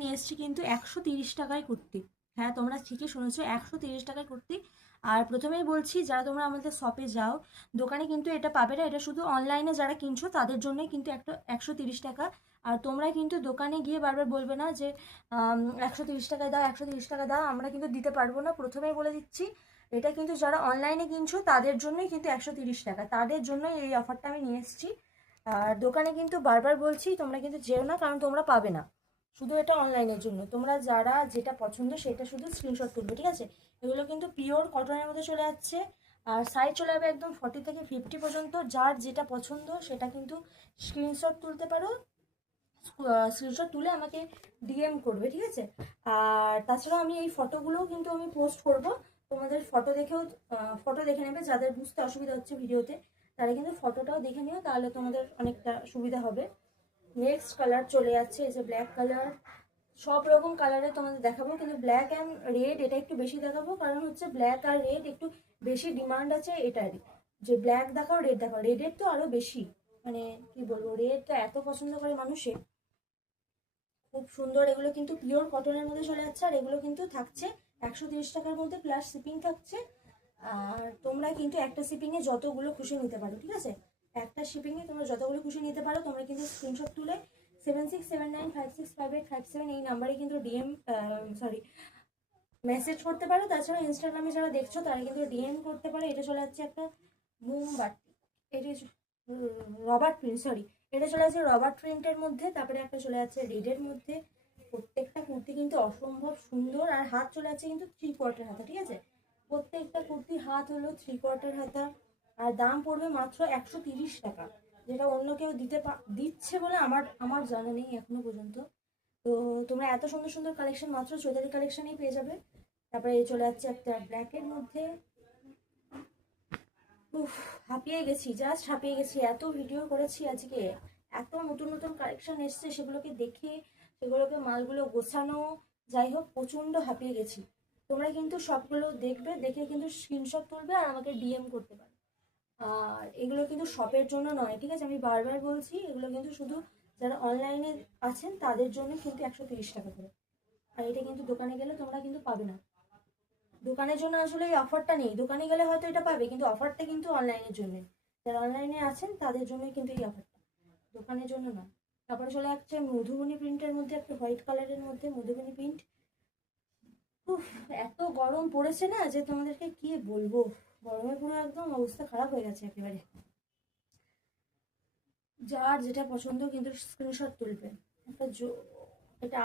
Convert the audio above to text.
নিয়ে এসেছি কিন্তু 130 টাকায় কুর্তি। হ্যাঁ, তোমরা ঠিকই শুনেছো, 130 টাকায় কুর্তি। আর প্রথমেই বলছি, যারা তোমরা আমাদের শপে যাও, দোকানে কিন্তু এটা পাবে না। এটা শুধু অনলাইনে যারা কিনছো তাদের জন্যই কিন্তু একটা 130 টাকা। আর তোমরা কিন্তু দোকানে গিয়ে বারবার বলবে না যে 130 টাকায় দাও, 130 টাকা দাও। আমরা কিন্তু দিতে পারবো না, প্রথমেই বলে দিচ্ছি। এটা কিন্তু যারা অনলাইনে কিনছো তাদের জন্যই কিন্তু 130 টাকা, তাদের জন্যই এই অফারটা আমি নিয়ে এসেছি। আর দোকানে কিন্তু বারবার বলছি তোমরা কিন্তু যেও না, কারণ তোমরা পাবে না। শুধু এটা অনলাইনের জন্য, তোমরা যারা যেটা পছন্দ সেটা শুধু স্ক্রিনশট তুলবে, ঠিক আছে? এগুলো কিন্তু পিওর কটনের মধ্যে চলে যাচ্ছে। আর সাইজ চলে যাবে একদম 40 থেকে 50 পর্যন্ত। যার যেটা পছন্দ সেটা কিন্তু স্ক্রিনশট তুলতে পারো। স্ক্রিনশট তুলে আমাকে ডিএম করবে, ঠিক আছে? আর তাছাড়াও আমি এই ফটোগুলোও কিন্তু আমি পোস্ট করব। তোমাদের ফটো দেখেও ফটো দেখে নেবে, যাদের বুঝতে অসুবিধা হচ্ছে ভিডিওতে তারা কিন্তু ফটোটাও দেখে নিও, তাহলে তোমাদের অনেকটা সুবিধা হবে। নেক্সট কালার চলে যাচ্ছে, এই যে ব্ল্যাক কালার। সব রকম কালারে তোমাদের দেখাবো, কিন্তু ব্ল্যাক অ্যান্ড রেড এটা একটু বেশি দেখাবো, কারণ হচ্ছে ব্ল্যাক আর রেড একটু বেশি ডিমান্ড আছে এটারই। যে ব্ল্যাক দেখাও, রেড দেখাও, রেডের তো আরো বেশি। মানে কি বলবো, রেডটা এত পছন্দ করে মানুষে, খুব সুন্দর। এগুলো কিন্তু পিওর কটনের মধ্যে চলে যাচ্ছে, আর এগুলো কিন্তু থাকছে 130 টাকার মধ্যে, প্লাস শিপিং থাকছে। আর তোমরা কিন্তু একটা শিপিংয়ে যতগুলো খুশি নিতে পারো, ঠিক আছে? একটা শিপিংয়ে তোমরা যতগুলো খুশি নিতে পারো। তোমরা কিন্তু স্ক্রিনশট তুলে 7679565857 এই নাম্বারে কিন্তু মেসেজ করতে পারো। তাছাড়া ইনস্টাগ্রামে যারা দেখছো তারা কিন্তু ডিএম করতে পারো। এটা চলে যাচ্ছে একটা মোমবাতি, এটি রবার্ট প্রিন্ট, সরি, এটা চলে যাচ্ছে রবার্ট প্রিন্টের মধ্যে। তারপরে একটা চলে যাচ্ছে রেডের মধ্যে। প্রত্যেকটা কুর্তি কিন্তু অসম্ভব সুন্দর। আর হাত চলে যাচ্ছে কিন্তু 3/4 হাতা, ঠিক আছে? প্রত্যেকটা কুর্তির হাত হলো 3/4 হাতা। আর দাম পড়বে মাত্র 130 টাকা, যেটা অন্য কেউ দিচ্ছে বলে আমার আমার জানা নেই এখনো পর্যন্ত। তো তোমরা এত সুন্দর সুন্দর কালেকশন মাত্র চৈতালি কালেকশনেই পেয়ে যাবে। তারপরে চলে যাচ্ছে একটা ব্ল্যাকের মধ্যে। উফ, হাঁপিয়ে গেছি, জাস্ট হাঁপিয়ে গেছি। এত ভিডিও করেছি আজকে, এত নতুন নতুন কালেকশন এসছে, সেগুলোকে দেখে সেগুলোকে মালগুলো গোছানো, যাই হোক প্রচণ্ড হাঁপিয়ে গেছি। তোমরা কিন্তু সবগুলো দেখবে, দেখে কিন্তু স্ক্রিনশট তুলবে আর আমাকে ডিএম করতে পারো। আর এগুলো কিন্তু শপের জন্য নয়, ঠিক আছে? আমি বারবার বলছি, এগুলো কিন্তু শুধু যারা অনলাইনে আছেন তাদের জন্য কিন্তু 130 টাকা করে। আর এটা কিন্তু দোকানে গেলে তোমরা কিন্তু পাবে না। দোকানের জন্য আসলে এই অফারটা নেই, দোকানে গেলে হয়তো এটা পাবে, কিন্তু অফারটা কিন্তু অনলাইনের জন্য। যারা অনলাইনে আছেন তাদের জন্যই কিন্তু এই অফারটা, দোকানের জন্য না। তারপরে চলে যাচ্ছে মধুবনী প্রিন্টের মধ্যে, একটা হোয়াইট কালারের মধ্যে মধুবনী প্রিন্ট। উফ, এত গরম পড়েছে না যে তোমাদেরকে কি বলবো। গরমে পুরো একদম অবস্থা খারাপ হয়ে গেছে একেবারে। যার যেটা পছন্দ কিন্তু স্ক্রিনশট তুলবে। একটা এটা